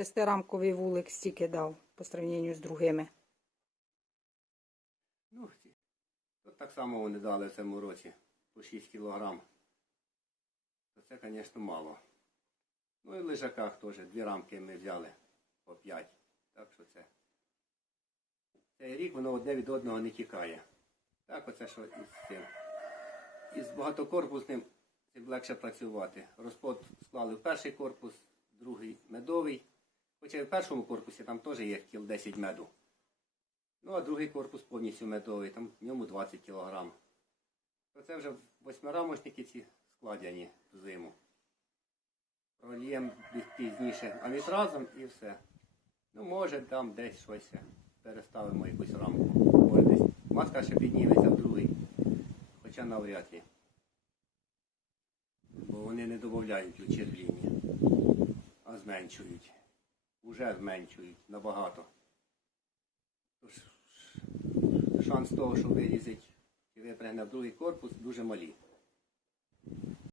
Шестирамковий вулик стільки дав по сравненню з другими. Ну, от так само вони дали в цьому році по 6 кілограм. Це, звісно, мало. Ну і в лежаках теж дві рамки ми взяли по 5. Так що це. Цей рік воно одне від одного не тікає. Так, оце що із цим. Із багатокорпусним цим легше працювати. Розплод склали в перший корпус, другий медовий. Хоча в першому корпусі там теж є кіл 10 меду. Ну, а другий корпус повністю медовий, там в ньому 20 кг. То це вже восьмирамочники ці складені в зиму. Пролієм їх пізніше, а не і все. Ну, може, там десь щось переставимо якусь рамку. Може десь маска ще підніметься в другий. Хоча навряд ли. Бо вони не додають у червіння, а зменшують. Уже зменшують набагато. Шанс того, що вилізить і випрягне в другий корпус, дуже малі.